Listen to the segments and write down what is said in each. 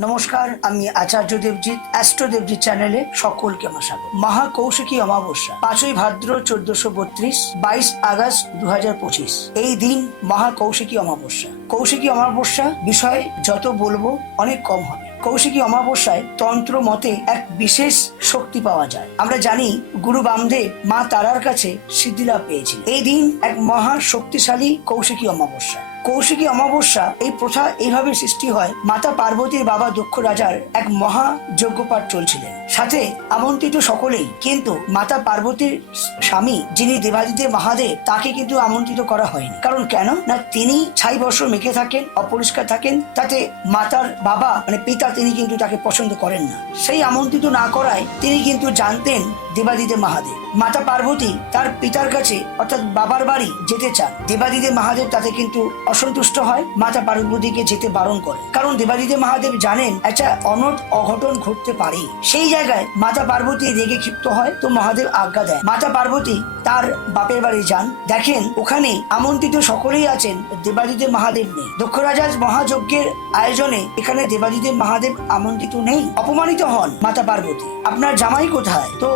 নমস্কার, আমি আচার্য দেবজিৎ, অ্যাস্ট্রো দেবজিৎ চ্যানেলে সকলকে আমার স্বাগত মহা কৌশিকী অমাবস্যা, পাঁচই ভাদ্র চোদ্দশো বত্রিশ, বাইশ আগস্ট দু পঁচিশ। এই দিন মহা কৌশিকী অমাবস্যা। কৌশিকী অমাবস্যা বিষয়ে যত বলব, অনেক কম হবে। কৌশিকী অমাবস্যায় তন্ত্র মতে এক বিশেষ শক্তি পাওয়া যায়। আমরা জানি, গুরু বামদেব মা তারার কাছে সিদ্ধিলাভ পেয়েছিল এই দিন এক মহা শক্তিশালী কৌশিকী অমাবস্যা। কৌশিকী অমাবস্যা এই প্রথা এইভাবে সৃষ্টি হয়, মাতা পার্বতীর বাবা দক্ষ রাজার এক মহা যজ্ঞপাঠ চলছিলেন। সাথে আমন্ত্রিত সকলেই কিন্তু মাতা পার্বতীর স্বামী যিনি দেবাদিদেব মহাদেব, তাকে কিন্তু আমন্ত্রিত করা হয়নি। কারণ কেন? না, তিনি ছাই বর্ষ মেখে থাকেন, অপরিষ্কার থাকেন, তাতে মাতার বাবা মানে পিতা তিনি কিন্তু তাকে পছন্দ করেন না। সেই আমন্ত্রিত না করায় তিনি কিন্তু জানতেন দেবাদিদেব মহাদেব। মাতা পার্বতী তার পিতার কাছে অর্থাৎ বাবার বাড়ি যেতে চান। দেবাদিদেব মহাদেব তাতে কিন্তু অসন্তুষ্ট হয়, মাতা পার্বতীকে যেতে বারণ করে। কারণ দেবাদিদেব মহাদেব জানেন, একটা অনট অঘটন ঘটতে পারে। সেই জায়গায় মাতা পার্বতী রেগে ক্ষিপ্ত হয়, তো মহাদেব আজ্ঞা দেয় মাতা পার্বতী তার বাপের বাড়ি যান। দেখেন, ওখানে আমন্ত্রিত সকলেই আছেন দেবাদিদেব মহাদেব নেই। দক্ষ রাজার মহাযজ্ঞের আয়োজনে এখানে দেবাদিদেব মহাদেব আমন্ত্রিত নেই। অপমানিত হন মাতা পার্বতী। আপনার জামাই কোথায়? তো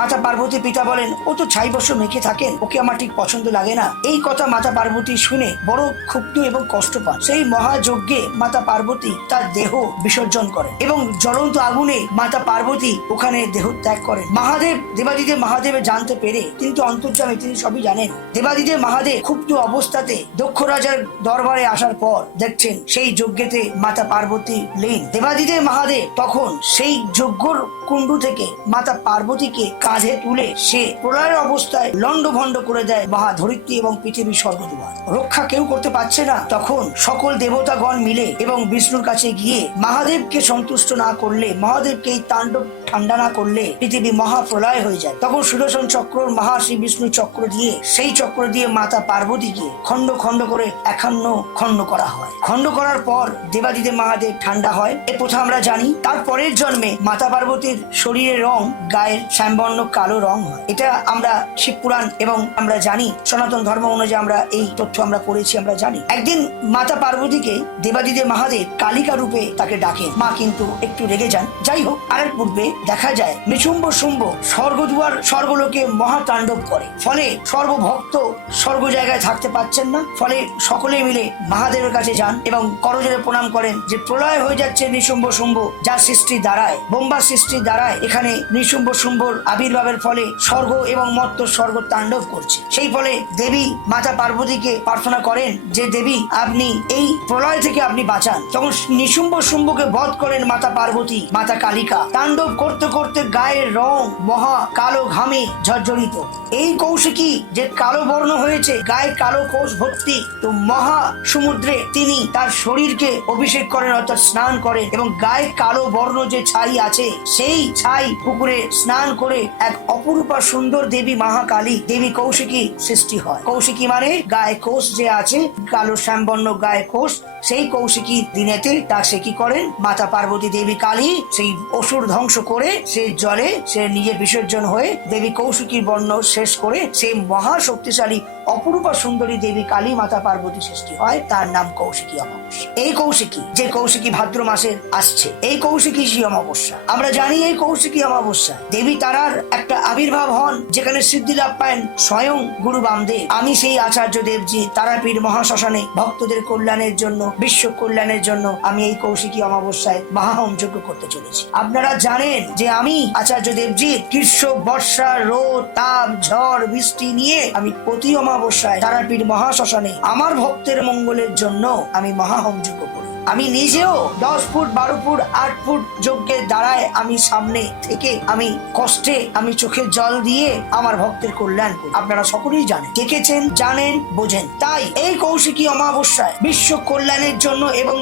মাতা পার্বতী পিতা বলেন, ও তো ছাই বর্ষ মেখে থাকেন, ওকে আমার ঠিক পছন্দ লাগে না। এই কথা মাতা পার্বতী শুনে বড় ক্ষুব্ধ এবং কষ্ট পান সেই মহাযজ্ঞে মাতা পার্বতী তার দেহ বিসর্জন করেন এবং জ্বলন্ত আগুনে মাতা পার্বতী ওখানে দেহ ত্যাগ করেন। মহাদেব দেবাদিদেব মহাদেবে জানতে পেরে কিন্তু অন্তর্জামী তিনি সবই জানেন। দেবাদিদেব মহাদেব ক্ষুব্ধ অবস্থাতে দক্ষ রাজার দরবারে আসার পর দেখছেন সেই যজ্ঞেতে মাতা পার্বতী লীন। দেবাদিদেব মহাদেব তখন সেই যজ্ঞর কুণ্ডু থেকে মাতা পার্বতীকে কাঁধে তুলে সে প্রলয়ের অবস্থায় লন্ড ভন্ড করে দেয় মহা ধরিত্রী এবং পৃথিবীর স্বর্গদুয়ার রক্ষা কেউ করতে পারছে না। তখন সকল দেবতাগণ মিলে এবং বিষ্ণুর কাছে গিয়ে মহাদেবকে সন্তুষ্ট না করলে মহাদেবকে এই তাণ্ডব ঠান্ডা না করলে পৃথিবী মহা প্রলয় হয়ে যায়। তখন সুদর্শন চক্র মহা শ্রী বিষ্ণু চক্র দিয়ে, সেই চক্র দিয়ে মাতা পার্বতীকে খণ্ড খণ্ড করে একান্ন খণ্ড করা হয়। খণ্ড করার পর দেবাদিদে মহাদেব ঠান্ডা হয়। এ প্রথা আমরা জানি। তার পরের জন্মে মাতা পার্বতীর শরীরের রং, গায়ের শ্যামবর্ণ, কালো রং হয়। এটা আমরা শিবপুরাণ এবং আমরা জানি, সনাতন ধর্ম অনুযায়ী আমরা এই তথ্য আমরা পড়েছি, আমরা জানি। একদিন মাতা পার্বতীকে দেবাদিদে মহাদেব কালিকা রূপে তাকে ডাকেন। মা কিন্তু একটু রেগে যান। যাই হোক আর পূর্বে দেখা যায়। নিশুম্ব শুম্ভ স্বর্গদুয়ার স্বর্গলোকে মহাতাণ্ডব করে। ফলে সর্বভক্ত স্বর্গ জায়গায় থাকতে পাচ্ছেন না। ফলে সকলে মিলে মহাদেবের কাছে যান এবং করজোরে প্রণাম করেন যে প্রলয় হয়ে যাচ্ছে নিশুম্ভ শুম্ভ যার সৃষ্টি দ্বারায়, বোম্বার সৃষ্টির দ্বারায়। এখানে নিশুম্ভ শুম্ভর আবির্ভাবের ফলে স্বর্গ এবং মত্ত স্বর্গ তাণ্ডব করছে। সেই ফলে দেবী মাতা পার্বতীকে প্রার্থনা করেন যে, দেবী, আপনি এই প্রলয় থেকে আপনি বাঁচান। তখন নিশুম্ভ শুম্ভকে বধ করেন মাতা পার্বতী, মাতা কালিকা। তাণ্ডব করতে করতে গায়ের রং মহা কালো ঘামে ঝরঝরিত। এই কৌশিকী যে কালো বর্ণ হয়েছে? গায়ে কালো কোষ ভর্তি। তো মহা সমুদ্রে তিনি তার শরীরকে অভিষেক করেন, অর্থাৎ স্নান করেন এবং গায়ে কালো বর্ণ যে ছাই আছে, সেই ছাই পুকুরে স্নান করে এক অপরূপা সুন্দর দেবী মহাকালী, দেবী কৌশিকী সৃষ্টি হয়। কৌশিকী মানে গায়ে কোষ যে আছে, কালো শ্যামবর্ণ গায়ে কোষ, সেই কৌশিকী দিনেতে তা সে কি করেন? মাতা পার্বতী দেবী কালী সেই অসুর ধ্বংস করে সে জলে সে নিজে বিসর্জন হয়ে দেবী কৌশিকীর বর্ণ শেষ করে সেই মহা শক্তিশালী অপরূপা সুন্দরী দেবী কালী মাতা পার্বতী সৃষ্টি হয়, তার নাম কৌশিকী অমাবস্যা। এই কৌশিকী, যে কৌশিকী ভাদ্র মাসে আসছে, এই কৌশিকী শ্রী অমাবস্যা। আমরা জানি এই কৌশিকী অমাবস্যা। দেবী তারার একটা আবির্ভাব হন, যেখানে সিদ্ধি লাভ পায় স্বয়ং গুরু বামদেব। আমি সেই আচার্য দেবজি, তারাপীঠ মহাশ্মশানে ভক্তদের কল্যাণের জন্য, বিশ্ব কল্যাণের জন্য আমি এই কৌশিকী অমাবস্যায় মহাহোম যজ্ঞ করতে চলেছি। আপনারা জানেন যে আমি আচার্য দেবজি গ্রীষ্ম বর্ষা রোদ তাপ, ঝড়, বৃষ্টি নিয়ে আমি প্রতি অমাবস্যায় তারাপীঠ মহাশ্মশানে। আমার ভক্তের মঙ্গলের জন্য আমি মহাহোম যজ্ঞ করি। আমি নিজেও দশ ফুট, বারো ফুট, আট ফুট যজ্ঞের দ্বারায় আমি সামনে থেকে আমি কষ্টে আমি চোখে জল দিয়ে আমার ভক্তের কল্যাণ আপনারা সকলেই জানেন, দেখেছেন, জানেন, বোঝেন। তাই এই কৌশিকী অমাবস্যায় বিশ্ব কল্যাণের জন্য এবং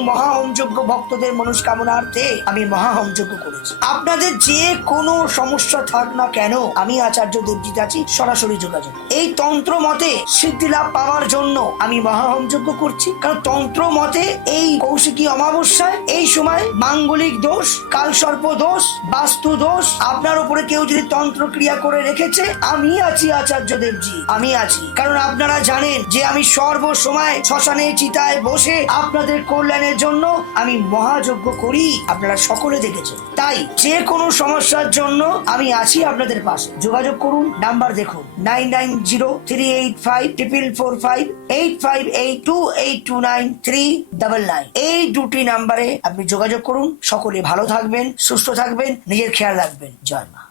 যজ্ঞ ভক্তদের মনস্কামনার্থে আমি যজ্ঞ করেছি। আপনাদের যে কোনো সমস্যা থাক না কেন, আমি আচার্য দেবজিৎ আছি, সরাসরি যোগাযোগ এই তন্ত্র মতে সিদ্ধি লাভ পাওয়ার জন্য আমি যজ্ঞ করছি। কারণ তন্ত্র মতে এই কৌশিক কৌশিকী অমাবস্যায়? এই সময় মাঙ্গলিক দোষ, কালসর্প দোষ, বাস্তু দোষ, আপনার উপরে কেউ যদি তন্ত্র ক্রিয়া করে রেখেছে, আমি আছি আচার্য দেবজি, আমি আছি। কারণ আপনারা জানেন যে আমি সর্ব সময় শ্মশানে চিতায় বসে আপনাদের কল্যাণের জন্য আমি মহাযজ্ঞ করি, আপনারা সকলে দেখেছেন। তাই যে কোনো সমস্যার জন্য আমি আছি আপনাদের পাশে। যোগাযোগ করুন, নাম্বার দেখুন, nine nine zero three eight five, triple four five, eight five eight two eight two nine three double nine. দুটি নাম্বারে আপনি যোগাযোগ করুন। সকলে ভালো থাকবেন, সুস্থ থাকবেন, নিজের খেয়াল রাখবেন। জয় মা।